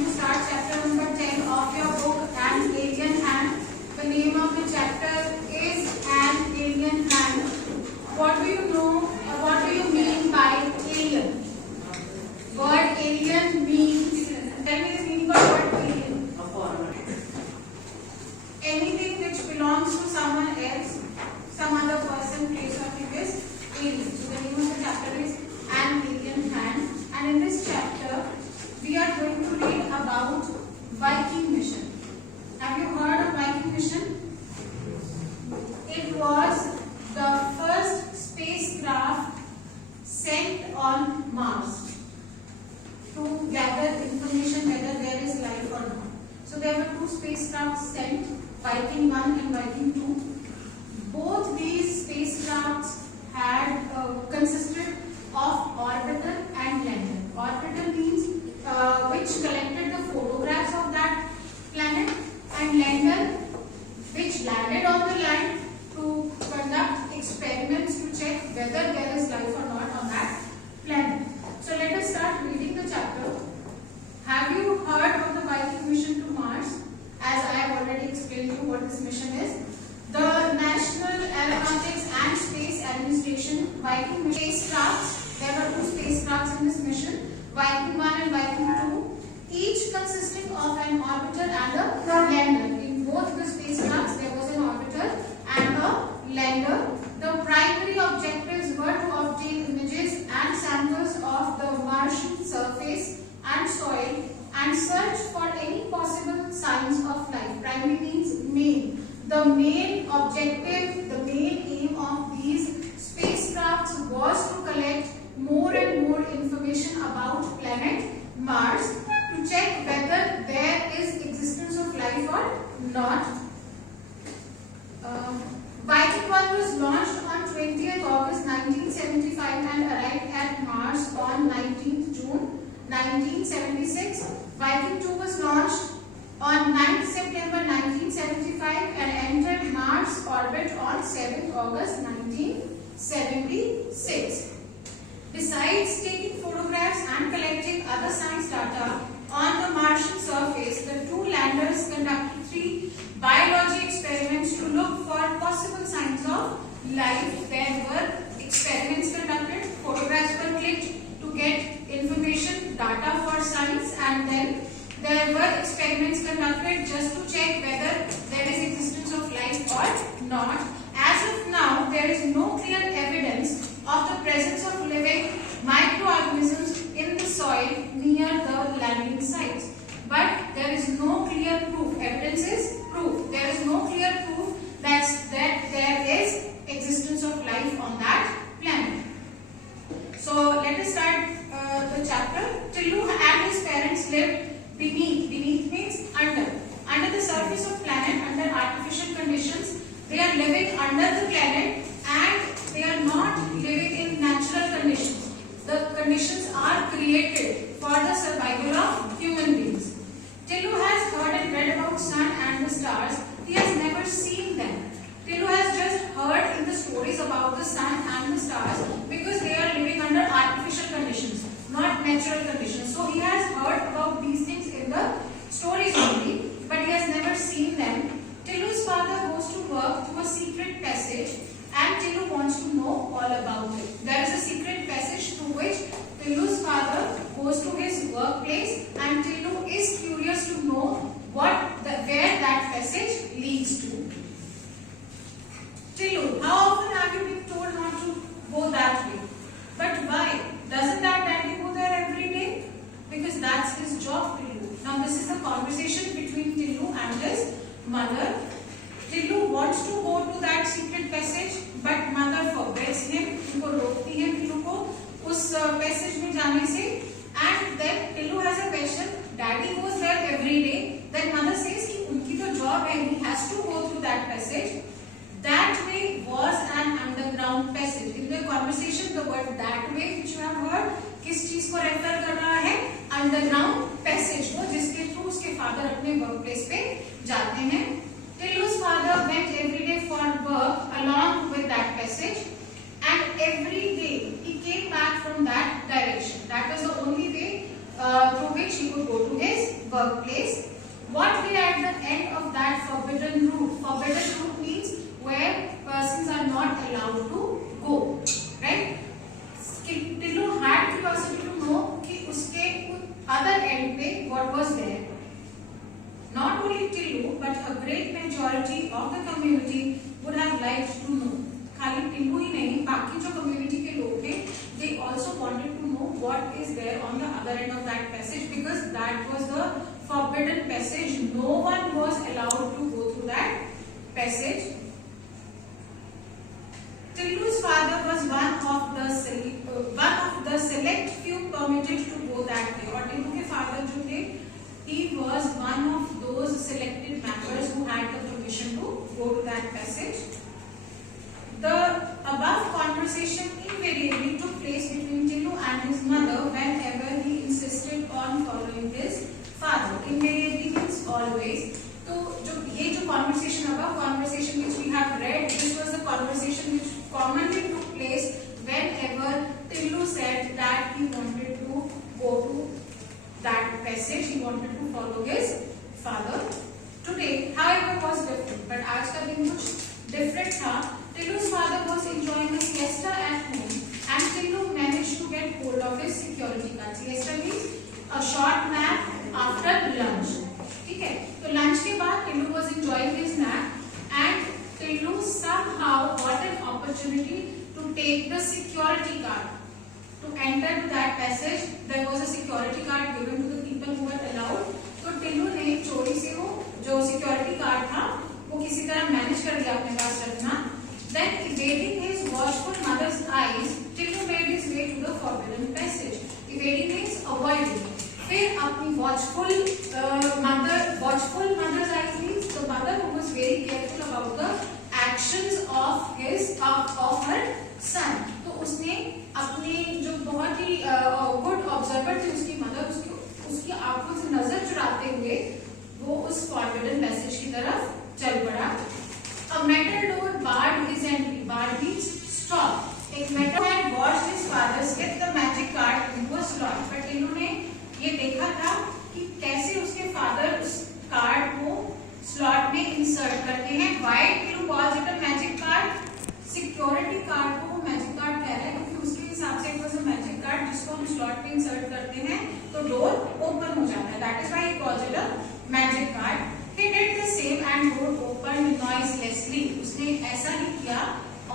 going to start chapter number 10 of your book, An Alien Hand. The name of the chapter is An Alien Hand. What do you know, what do you mean by alien? Word alien means, tell me the meaning of word alien. A foreigner. Anything which belongs to someone else, some other person, place or thing is alien. So the name of the chapter is An Alien Hand. And in this chapter, we are going to read about Viking mission. Have you heard of Viking mission? It was the first spacecraft sent on Mars to gather information whether there is life or not. So there were two spacecrafts sent, Viking 1 and Viking 2. Both these spacecrafts had consisted of orbiter and lander. Orbital means which collected the photographs of that planet, and lander which landed on the land to conduct experiments to check whether there is life or not on that planet. So let us start reading the chapter. Have you heard of the Viking mission to Mars? As I have already explained to you what this mission is. The National Aeronautics and Space Administration Viking spacecrafts, there were two spacecrafts in this mission, Viking 1 and Viking 2, each consisting of an orbiter and a lander. In both the spacecrafts there was an orbiter and a lander. The primary objectives were to obtain images and samples of the Martian surface and soil and search for any possible signs of life. Primary means main. The main objective, the main aim of these spacecrafts was to collect more and more information about planet Mars to check whether there is existence of life or not. Viking 1 was launched on 20th August 1975 and arrived at Mars on 19th June 1976. Viking 2 was launched on 9th September 1975 and entered Mars orbit on 7th August 1976. Besides taking photographs and collecting other science data on the Martian surface, the two landers conducted 3 biology experiments to look for possible signs of life. There were experiments conducted, photographs were clicked to get information, data for science, and then there were experiments conducted just to check whether there is existence of life or not. As of now, there is no clear evidence of the presence of living microorganisms in the soil near the landing sites. But there is no clear proof. Evidence is proof. There is no clear proof that there is existence of life on that planet. So let us start the chapter. Tillu and his parents lived beneath. Beneath means under. Under the surface of planet, under artificial conditions. They are living under the planet and they are not living in natural conditions. The conditions are created for the survival of human beings. Tillu has heard and read about sun and the stars. He has never seen them. Tillu has just heard in the stories about the sun and the stars because they are living under artificial conditions, not natural conditions. So he has heard about these things in the stories only, but he has never seen them. Tillu's father goes to work through a secret passage and Tillu wants to know all about it. There is a secret passage through which Tillu's father goes to his workplace and Tillu is curious to know where that passage leads to. Tillu, how often have you been told not to go that way? But why? Doesn't that daddy go there every day? Because that's his job, Tillu. Now this is the conversation between Tillu and his mother. Tillu wants to go to that secret passage, but mother forbids him. उनको रोकती है Tillu को उस passage में जाने से. And then Tillu has a question. Daddy goes there every day. Then mother says कि उनकी तो job है, he has to go through that passage. That way was an underground passage. In the conversation, the word that way which you have heard, किस चीज को refer कर रहा है? Underground passage को, जिसके through उसके father अपने workplace पे जाते हैं. Tillu's father went every day for work along with that passage, and every day he came back from that direction. That was the only way through which he could go workplace. What lay at the end of that forbidden route? Forbidden route means where persons are not allowed to go, right? Tillu had curiosity to know कि उसके other end पे what was there. Not only Tillu but a great majority of the community would have liked to know. खाली टिल्लू ही नहीं, बाकी जो community के लोग थे, they also wanted to know what is there on the other end of that passage because that was the forbidden passage. No one was allowed to go through that passage. Tillu's father was one of the select few permitted to go that way. और टिल्लू के father जो थे, he was one of those selected members who had the permission to go to that passage. The above conversation invariably took place between Tillu and his mother whenever he insisted on following his father. Invariably means always. तो जो ये जो conversation above conversation which we have read, this was the conversation which commonly took place whenever Tillu said that he wanted to go to that passage, he wanted to follow his father. Today, however, was different. But आज का दिन कुछ different था. Tillu's father was enjoying a siesta at home, and Tillu managed to get hold of his security card. Siesta means a short nap after lunch. ठीक है? तो lunch के बाद Tillu was enjoying his nap, and Tillu somehow got an opportunity to take the security card. To enter to that passage, there was a security card given to the people who were allowed. तो Tillu ने चोरी से वो जो security card था, वो किसी तरह manage कर लिया अपने पास रखना. Then, evading his watchful mother's eyes, Tillu made his way to the forbidden passage. Evading means avoiding. फिर अपनी watchful mother's eyes means the mother who was very careful about the actions of her son. तो उसने अपने जो बहुत ही good observer थी उसकी mother, उसकी आंखों से नजर चुराते हुए वो उस forbidden passage की तरफ चल पड़ा. A metal door barred his entry. Barred means stop. एक metal had watched his father slip the magic card into a slot. But इन्होंने ये देखा था कि कैसे उसके father उस card को slot में insert करते हैं. Why Tillu calls it a magic card? Security card को वो magic card कह रहा है क्योंकि उसके हिसाब से it was a magic card जिसको हम slot में insert करते हैं तो door open हो जाता है. That is why he calls it a magic card. He did the same and door opened noiselessly. उसने ऐसा ही किया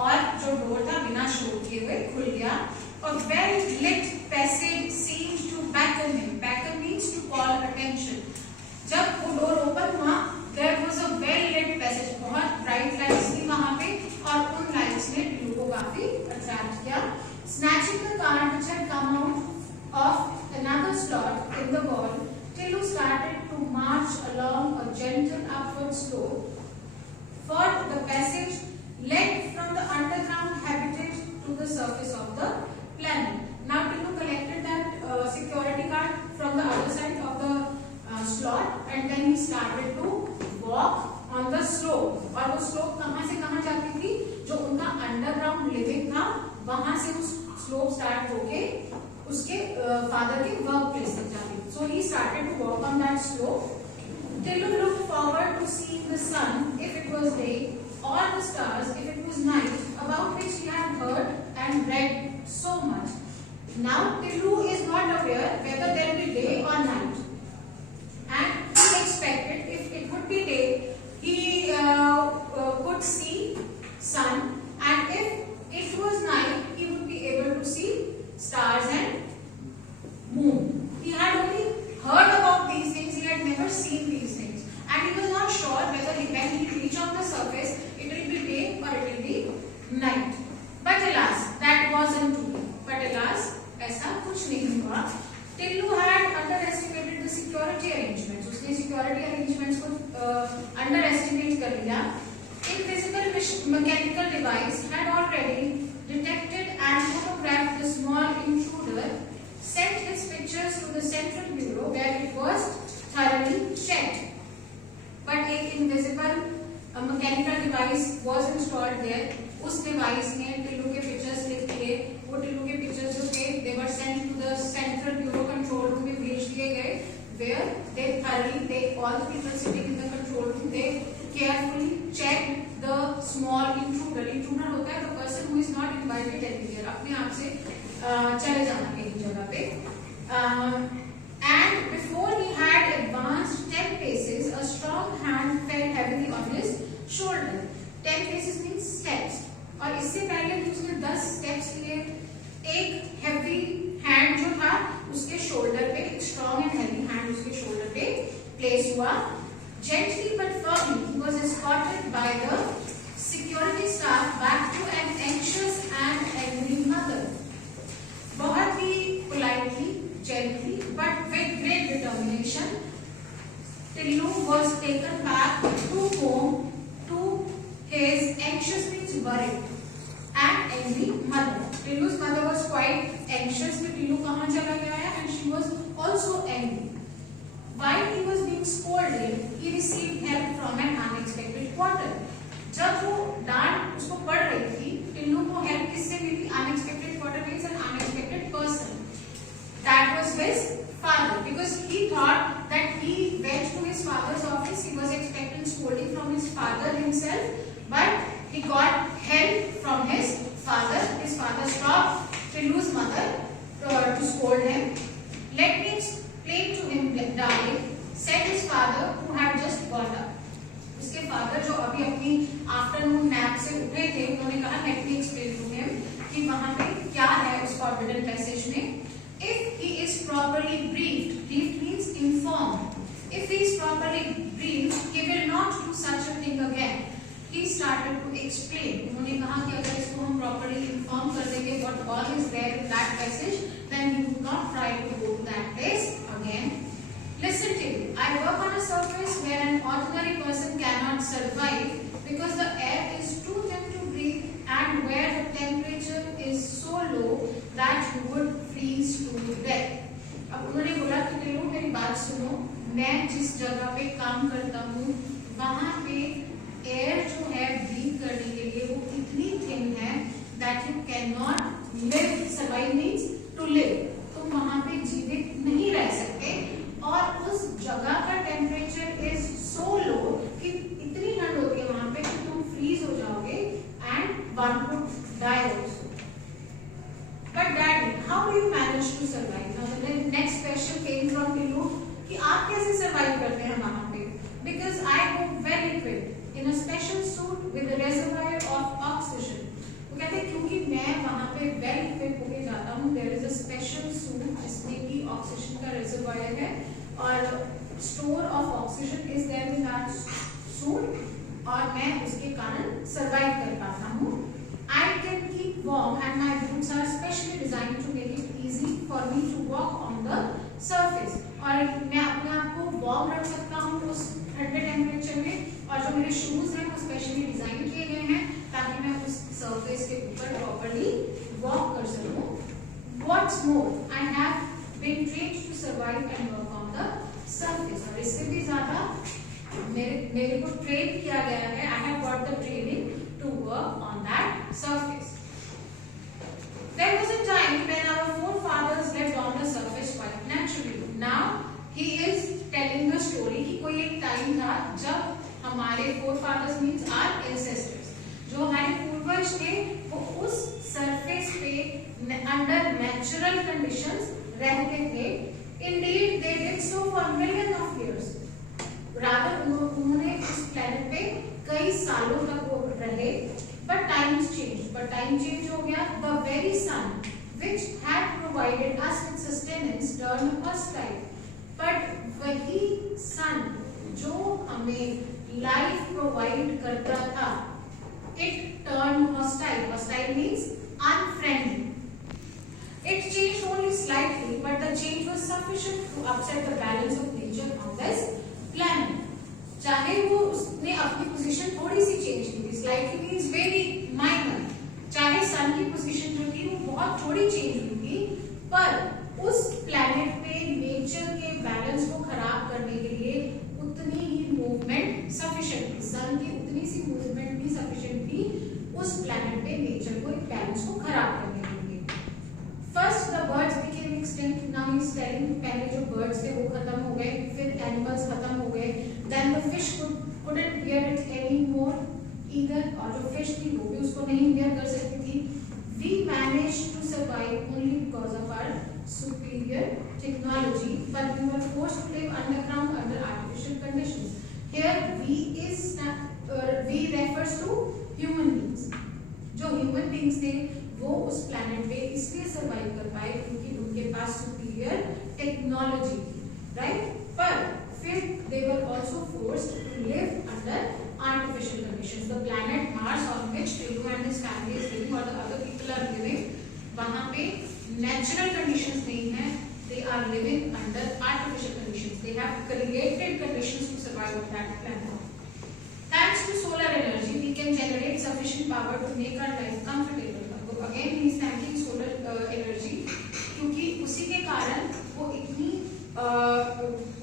और जो door था बिना शोर किए हुए खुल गया. A well-lit passage seemed to beckon him. Beckon means to call attention. जब वो door open हुआ, there was a well-lit passage. बहुत bright lights थी वहाँ पे और उन lights ने Tillu को काफी attract किया. Snatching the card which had come out of another slot in the wall, Tillu started to march along a gentle upward slope, for the passage led from the underground habitat to the surface of the planet. Now Tillu collected that security card from the other side of the slot, and then he started to walk on the slope. और वो slope कहाँ से कहाँ जाती थी? जो उनका underground living था, वहाँ से उस slope start होके उसके father के workplace तक जाती. So he started to walk on that slope. Tillu looked forward to seeing the sun if it was day, or the stars if it was night, about which he had heard and read so much. Now Tillu is not aware whether there will be day or night, and he expected if it would be day, he could see sun, and if it was night, he would be able to see stars and moon. He had only heard about these things, he had never seen these things, and he was not sure whether when he reach on the surface it will be day or it will be night. But alas, that wasn't true. But alas, ऐसा कुछ नहीं हुआ. Tillu had underestimated the security arrangements. उसने security arrangements को underestimate कर लिया. Invisible mechanical device had already detected and photographed the small intruder, sent his pictures to the central bureau where it was thoroughly checked. But एक invisible mechanical device was installed there. उस device ने Tillu के pictures लिख दिए. वो Tillu के pictures जो थे, they were sent to the central bureau control room में भेज दिए गए. where they thoroughly, all the people sitting in the control room, they carefully checked the small intruder. Intruder होता है the person who is not invited anywhere, अपने आप से चले जाना कहीं जगह पे. And before he had advanced 10 paces, a strong hand fell heavily on his shoulder. 10 paces means steps. और इससे पहले कि उसने 10 steps लिए, एक heavy hand जो था उसके shoulder पे, एक strong and heavy hand उसके shoulder पे place हुआ. Gently but firmly, he was escorted by the security staff back to an anxious and angry mother. बहुत ही politely, gently, but with great determination, Tillu was taken back to home to his anxious means worried and angry mother. Tillu's mother was quite anxious कि Tillu कहाँ चला गया है, and she was also angry. While he was being scolded, he received help from an unexpected quarter. जब वो डांट उसको पड़ रही थी, टिल्लू को हेल्प किससे मिली? Unexpected quarter means an unexpected person. That was his father, because he thought that he went to his father's office. He was expecting scolding from his father himself, but he got help from his father. His father stopped Tillu's mother to scold him. Let me explain to him, darling, said his father, who had just got up. उसके father जो अभी अपनी afternoon nap से उठे थे, उन्होंने कहा let me explain to him कि वहाँ पे क्या है उस forbidden passage में. If he is properly briefed, briefed means informed. If he is properly briefed, he will not do such a thing again. He started to explain. उन्होंने कहा कि अगर इसको हम properly inform कर देंगे what all is there in that passage, then he would not try to go to that place again. Listen to me. I work on a surface where an ordinary person cannot survive because the air is too thin to breathe and where the temperature is so low that you would freeze to death. अब उन्होंने बोला कि टिल्लू मेरी बात सुनो, मैं जिस जगह पे काम करता हूँ वहाँ पे एयर जो है ब्रीथ करने के लिए वो इतनी थिन है that you cannot live. Survive means to live. तुम वहाँ पे जीवित नहीं रह सकते और उस जगह का टेम्परेचर इज सो लो कि इतनी ठंड होती है वहाँ पे कि तुम फ्रीज हो जाओगे and one could die also. But daddy, how do you manage to survive? Now the next question came from Tillu कि आप कैसे survive करते हैं वहाँ पे? Because I go well equipped in a special suit with a reservoir of oxygen. वो कहते हैं क्योंकि मैं वहाँ पे well equipped होके जाता हूँ. There is a special suit जिसमें कि ऑक्सीजन का reservoir है और store of oxygen is there in that suit और मैं उसके कारण survive कर पाता हूँ. I can keep warm and my boots are specially designed to make it easy for me to walk on the surface. और मैं अपने आप को warm रख सकता हूँ उस ठंडे टेम्परेचर में और जो मेरे शूज हैं वो स्पेशली डिजाइन किए गए हैं ताकि मैं उस सरफेस के ऊपर प्रॉपर्ली वॉक कर सकूं. What's more, I have been trained to survive and work on the surface. और इससे भी ज्यादा मेरे को ट्रेन किया गया है. I have got the training to work on that surface. There was a time when our forefathers lived on the surface quite naturally. Now he is telling the story कि कोई एक टाइम था जब हमारे forefathers means our ancestors, जो हमारे पूर्वज थे वो उस सरफेस पे अंडर नेचुरल कंडीशंस रहते थे. Indeed, they did so for millions of years. Rather, उन्होंने इस planet पे कई सालों तक वो रहे. But times changed. But time change हो गया. The very sun, which had provided us with sustenance, turned hostile. But वही sun जो हमें life provide करता था, it turned hostile. Hostile means unfriendly. It changed only slightly, but the change was sufficient to upset the balance of nature on this planet. चाहे वो उसने अपनी position थोड़ी सी चेंज की थी, स्लाइटली मींस वेरी माइनर. चाहे सन की पोजीशन जो थी वो बहुत थोड़ी चेंज हुई थी, पर उस प्लैनेट पे नेचर के बैलेंस को खराब करने के लिए उतनी ही मूवमेंट सफिशिएंट थी. सन की उतनी सी मूवमेंट भी सफिशिएंट थी उस प्लैनेट पे नेचर को, बैलेंस को खराब करने के लिए. First, the birds became extinct extinct. Now he's telling पहले जो birds थे वो खत्म हो गए, फिर animals खत्म हो गए, then the fish couldn't bear it anymore either, और जो fish थी वो भी उसको नहीं bear कर सकती थी. We managed to survive only because of our superior technology, but we were forced to live underground under artificial conditions. Here we refers to human beings. जो human beings थे वो उस planet पे इसलिए survive कर पाए क्योंकि उनके पास superior technology, right? पर फिर they were also forced to live under artificial conditions. The planet Mars on which Tilu and his family is living or the other people are living, वहाँ पे natural conditions नहीं है. They are living under artificial conditions. They have created conditions to survive on that planet. Thanks to solar energy, we can generate sufficient power to make our life comfortable. Again, he is thanking solar energy क्योंकि उसी के कारण वो इतनी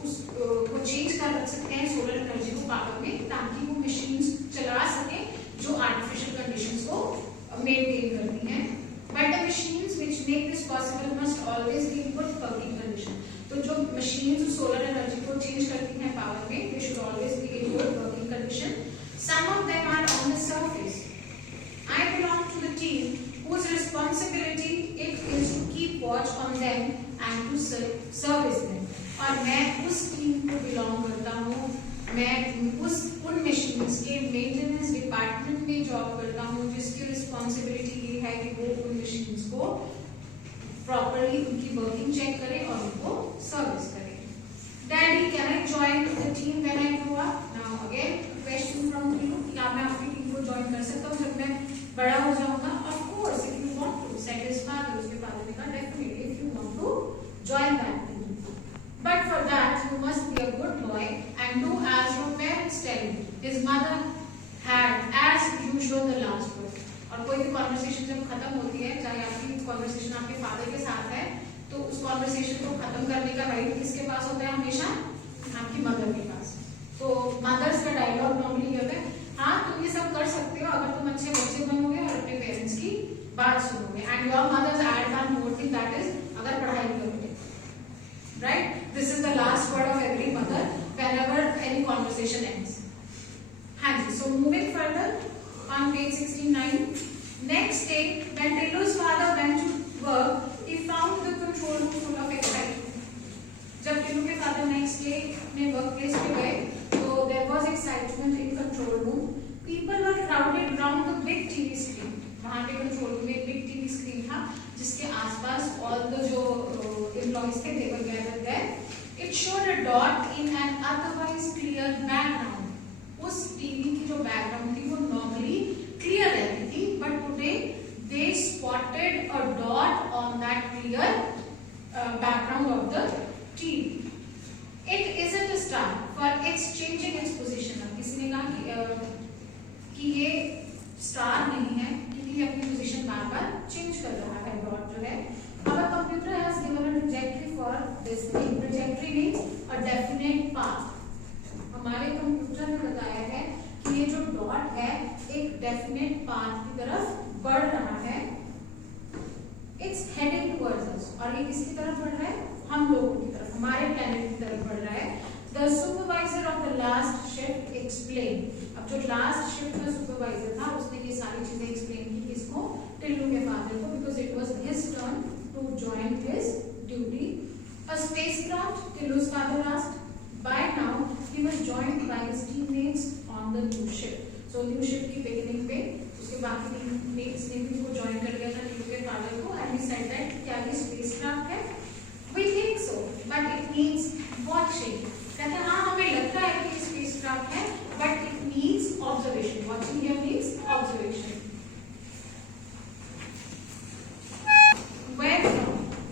उसको change कर रख सकते हैं सोलर एनर्जी को पावर में ताकि वो मशीन्स चला सके जो आर्टिफिशियल कंडीशंस को मेंटेन करती हैं. But the machines which make this possible must always be in good working condition. तो जो मशीन्स सोलर एनर्जी को चेंज करती हैं पावर में, they should always be in good working condition. Some of them are on the surface. I belong to the team whose responsibility it is to keep watch on them and to service them. और मैं उस team को belong करता हूँ, मैं उन machines के maintenance department में जॉब करता हूँ जिसकी रिस्पॉन्सिबिलिटी ये है कि वो उन मशीन्स को प्रॉपरली उनकी वर्किंग चेक करे और उनको सर्विस करे. Daddy, can I join the team when I grow up? Now again question from you, क्या मैं आपकी टीम को ज्वाइन कर सकता हूँ जब मैं बड़ा हो जाऊंगा? Of course, if you want to, said his father. उसके father ने कहा definitely if you want to join that team. But for that you must be a good boy and do as your parents tell you. His mother had as usual the last word. और कोई भी conversation जब खत्म होती है, चाहे आपकी conversation आपके फादर के साथ है, तो उस कॉन्वर्सेशन को खत्म करने का राइट किसके पास होता है? हमेशा आपकी मदर के पास. तो मदर्स का डायलॉग नॉर्मली होता है, हाँ तुम ये सब कर सकते हो अगर तुम अच्छे बच्चे बनोगे और अपने पेरेंट्स की बात सुनोगे. And your mothers add one more thing that is अगर पढ़ाई करोगे, right? This is the last word of every mother whenever any conversation ends. हाँ जी, so moving further on page 69. Next day, when Tilu's father went to work, he found the control room full of excitement. जब टिलू के father next day अपने work place पे गए, तो there was excitement in control room. People were crowded round the big TV screen. वहाँ पे control room में एक big TV screen था, जिसके आसपास all the जो employees थे, they were gathered there. It showed a dot in an otherwise clear background. उस टीवी की जो बैकग्राउंड थी वो नॉर्मली क्लियर रहती थी, but today they spotted a dot on that clear background of the TV. It isn't a star for its changing its position. अब किसी ने कहा कि ये स्टार नहीं है क्योंकि ये अपनी पोजीशन बार बार चेंज कर रहा है. डॉट जो है, our computer has given a trajectory for this thing. Trajectory means a definite path. हमारे कंप्यूटर ने बताया है कि ये जो डॉट है एक डेफिनेट पाथ की तरफ बढ़ रहा है. इट्स हेडिंग टुवर्ड्स अस. और ये किसकी तरफ बढ़ रहा है? हम लोगों की तरफ, हमारे प्लेनेट की तरफ बढ़ रहा है. The supervisor of the last shift explain. अब जो लास्ट शिफ्ट का सुपरवाइजर था उसने ये सारी चीजें एक्सप्लेन की किसको? टिल्लू के फादर को, because it was his turn to join his duty. A spacecraft, टिल्लू's father asked. By now he was joined by his teammates on the new ship. So new ship की beginning पे उसके बाकी teammates ने भी उसको join कर लिया था टिल्लू के father को, and he said that क्या ये spacecraft है? We think so, but it means watching. कहते हैं हाँ हमें लगता है कि spacecraft है, but it means observation. Watching here means observation. Where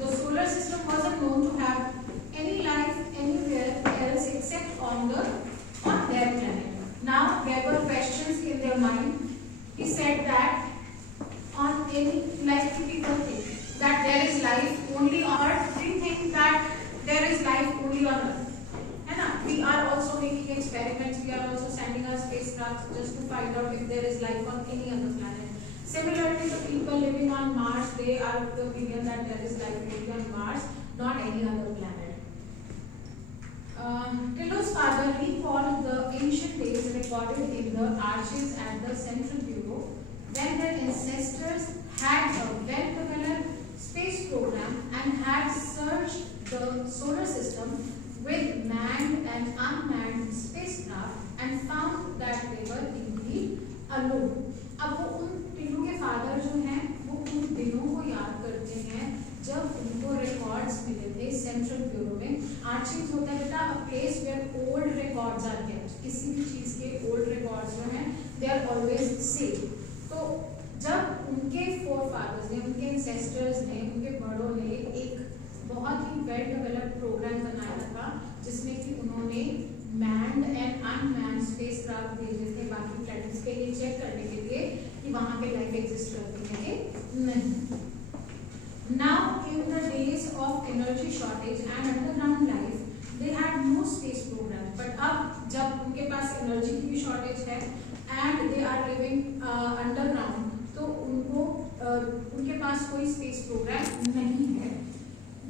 the solar system wasn't known to have any life anywhere else except on their planet. Now there were questions in their mind. He said that on any, like people think that there is life only on Earth. We think that there is life only on Earth. है ना? We are also making experiments. We are also sending our spacecraft just to find out if there is life on any other planet. Similarly, the people living on Mars, they are of the opinion that there is life only on Mars. not any other planet. Tillo's father recalled the ancient days recorded in the archives at the Central Bureau when their ancestors had a well-developed space program and had searched the solar system with manned and unmanned spacecraft and found that they were indeed alone. अब वो उन टिल्लू के father जो हैं वो उन दिनों को याद करते हैं जब उनको रिकॉर्ड्स मिले थे सेंट्रल ब्यूरो में. आर्चिव्स होता है बेटा a place where old records are kept. किसी भी चीज के ओल्ड रिकॉर्ड्स जो हैं दे आर ऑलवेज सेफ. तो जब उनके फोरफादर्स ने, उनके एंसेस्टर्स ने, उनके बड़ों ने एक बहुत ही वेल डेवलप्ड प्रोग्राम बनाया था जिसमें कि उन्होंने मैन्ड एंड अनमैन्ड स्पेसक्राफ्ट भेजे थे बाकी प्लैनेट्स पे ये चेक करने के लिए कि वहां पे लाइफ एग्जिस्ट करती है कि नहीं. Now in the days of energy shortage and underground life they had no space program. But अब जब उनके पास एनर्जी की भी शॉर्टेज है and they are living underground तो उनको उनके पास कोई स्पेस प्रोग्राम नहीं है.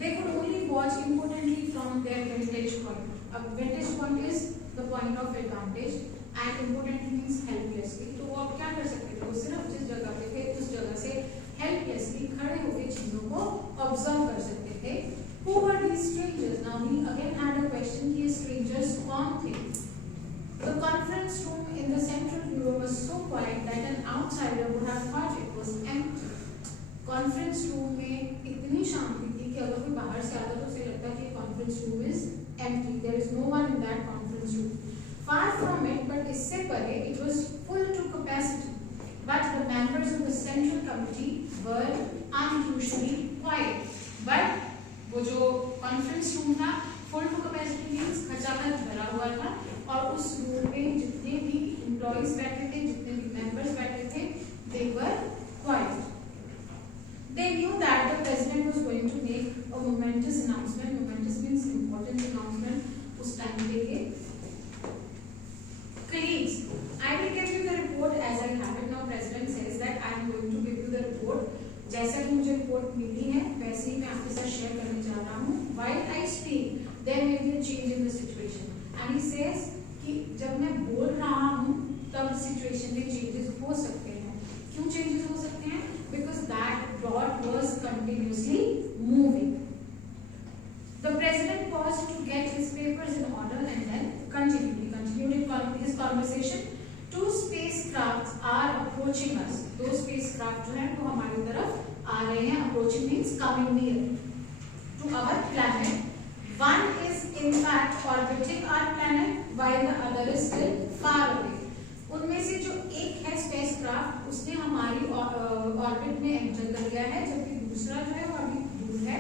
They could only watch importantly from their vantage point. A vantage point is the point of advantage and importantly means helplessly. तो वो अब क्या कर सकते थे? वो सिर्फ जिस जगह पे थे उस जगह से helplessly खड़े होकर चीजों को observe कर सकते थे. Who were these strangers? Now we again had a question कि ये strangers कौन थे? The conference room in the central bureau was so quiet that an outsider would have thought it was empty. Conference room में इतनी शांति थी कि अगर कोई बाहर से आता तो उसे लगता कि conference room is empty. There is no one in that conference room. Far from it, but इससे परे it was full to capacity. But the members of the central committee were unusually quiet. But वो जो conference room था full to capacity means खचाखच भरा हुआ था और उस रूम में जितने भी एम्प्लॉइज बैठे थे, जितने भी मेंबर्स बैठे थे, they were quiet. They knew that the president was going to make a momentous announcement. Momentous means important announcement उस टाइम के लिए. Colleagues, I will give you the report as I have it. Now president says that I am going to give you the report. जैसा कि मुझे report मिली है वैसे ही मैं आपके साथ शेयर करने जा रहा हूँ. While I speak, there may be a change in the situation. And he says कि जब मैं बोल रहा हूँ तब सिचुएशन में चेंजेस हो सकते हैं. क्यों चेंजेस हो सकते हैं? Because that rod was continuously moving. The president paused to get his papers in order and then continued. He continued his conversation. Two spacecrafts are approaching us. दो spacecraft जो हैं वो हमारी तरफ आ रहे हैं. Approaching means coming near to our planet. One is in fact orbiting our planet, while the other is still far away. उनमें से जो एक है स्पेसक्राफ्ट उसने हमारी ऑर्बिट में एंटर कर गया है जबकि दूसरा जो है वो अभी दूर है.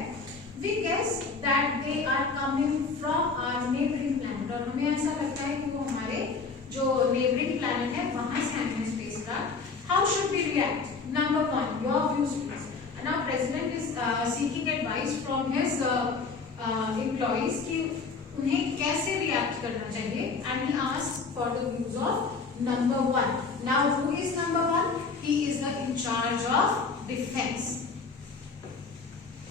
We guess that they are coming from our neighboring planet और हमें ऐसा लगता है कि वो हमारे जो neighboring planet है वहां से आए हैं spacecraft. How should we react? Number one, your views please. Now president is seeking advice from his employees कि उन्हें कैसे react करना चाहिए and he asks for the views of number one. Now who is number one? He is the in charge of defense.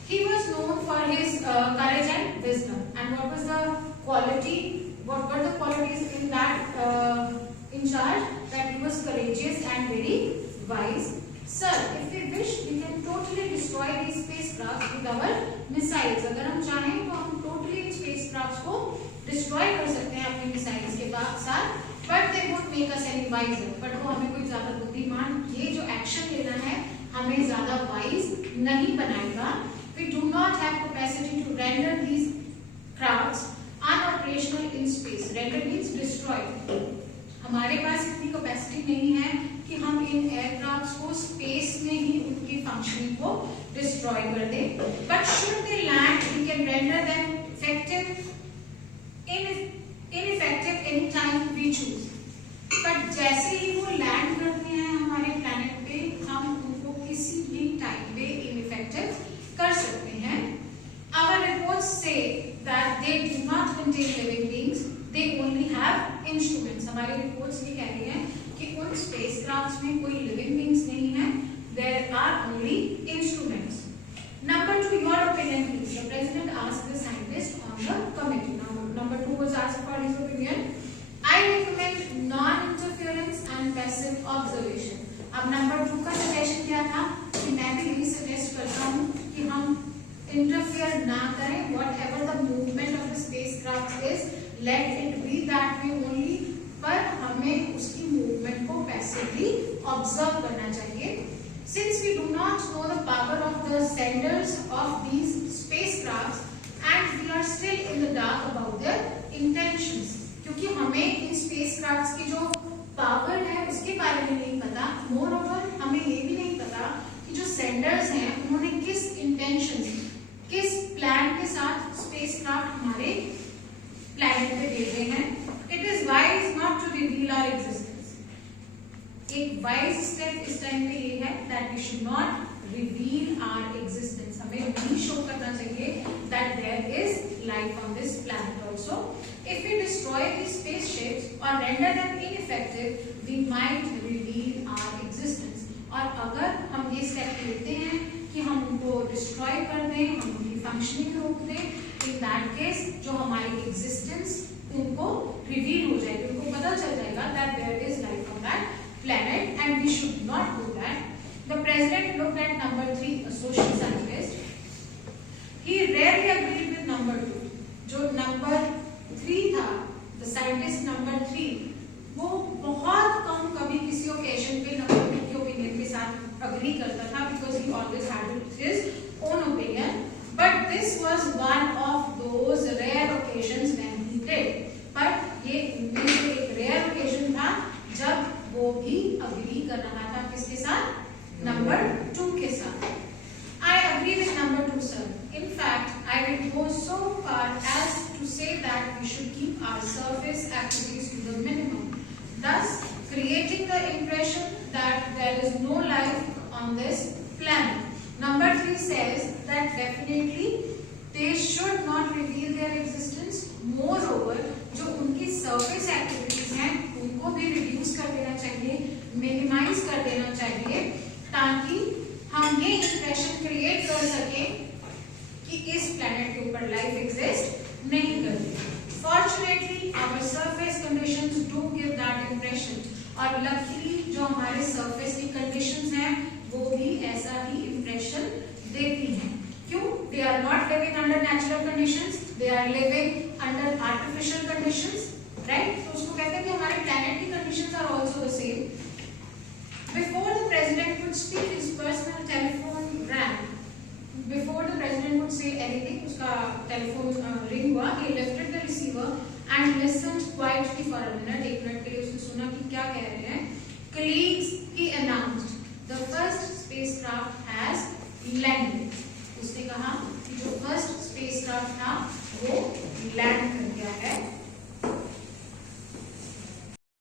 He was known for his courage and wisdom. And what was the quality? What were the qualities in that in charge? That he was courageous and very wise. Sir, if we wish, we can totally destroy these spacecrafts with our missiles. अगर हम चाहें तो हम totally इन spacecrafts को destroy कर सकते हैं अपने missiles के साथ. But they won't make us any wiser. But वो हमें कोई ज्यादा बुद्धिमान ये जो action लेना है हमें ज्यादा wise नहीं बनाएगा. We do not have capacity to render these crafts unoperational in space. Render means destroy. हमारे पास इतनी कैपेसिटी नहीं है कि हम इन एयरक्राफ्ट्स को स्पेस में ही उनकी फंक्शनिंग को डिस्ट्रॉय कर दें. But should they land we can render them ineffective any time we choose. But जैसे ही वो लैंड करते हैं हमारे प्लैनेट पे हम उनको किसी भी टाइम पे इनइफेक्टिव कर सकते हैं. Our reports say that they do not contain living beings. They only have instruments. हमारी रिपोर्ट्स ये कह रही हैं कि उन स्पेसक्राफ्ट्स में कोई लिविंग बींग्स नहीं है. There are only instruments. Number two, your opinion please. The president asked opinion. I recommend non-interference and passive observation. अब नंबर 2 का सजेशन क्या था कि मैं भी यही सजेस्ट करता हूँ कि हम इंटरफेयर ना करें. Whatever the movement of the spacecraft is, let it be that way only. पर हमें उसकी मूवमेंट को पैसिवली ऑब्जर्व करना चाहिए. Since we do not know the power of the senders of these spacecrafts and we are still in the dark about their intentions. क्योंकि हमें इन spacecrafts की जो पावर है उसके बारे में नहीं पता. Moreover, हमें ये भी नहीं पता कि जो सेंडर्स हैं उन्होंने किस इंटेंशन, किस प्लान के साथ स्पेसक्राफ्ट हमारे प्लैनेट पे भेजे हैं. It is wise not to reveal our existence. एक वाइज स्टेप इस टाइम पे ये है that we should not reveal our existence. हमें नहीं शो करना चाहिए that there is life on this planet also. If we destroy these spaceships or render them ineffective, we might reveal our existence. और अगर हम ये स्टेप लेते हैं कि हम उनको डिस्ट्रॉय कर दें, हम उनकी फंक्शनिंग रोक दें, in that case जो हमारी एग्जिस्टेंस उनको रिवील हो जाएगी, उनको पता चल जाएगा that there is life on that planet and we should not do that. The president looked at number 3, a social scientist. He rarely agreed with number 2. जो number 3 था, the scientist number 3, वो बहुत कम कभी किसी ओकेजन पे number 2 के opinion के साथ अग्री करता था because he always had his own opinion. But this was one of those rare occasions when he did. But ये उनमें से एक rare occasion था जब वो भी अग्री कर रहा था किसके साथ? नंबर 2 के साथ. I agree with number 2, sir. In fact, I will go so far as to say that we should keep our surface activities to the minimum, thus creating the impression that there is no life on this planet. Number 3 says that definitely they should not reveal their existence. Moreover, जो उनकी surface activities हैं उनको भी reduce कर देना चाहिए, minimize कर देना चाहिए, ताकि हम ये impression create कर सकें कि इस planet के ऊपर life exist नहीं करती. Fortunately, our surface conditions do give that impression. और luckily जो हमारे surface की conditions हैं वो भी ऐसा ही impression देती हैं. क्यों? They are not living under natural conditions. They are living under artificial conditions, right? तो उसको कहते हैं कि हमारे planet की conditions are also the same. Before the president could speak, his personal telephone rang. Before the president could say anything, उसका telephone ring हुआ. He lifted the receiver and listened quietly for a minute. एक minute के लिए उसने सुना कि क्या कह रहे हैं. Colleagues, he announced, the first spacecraft has landed.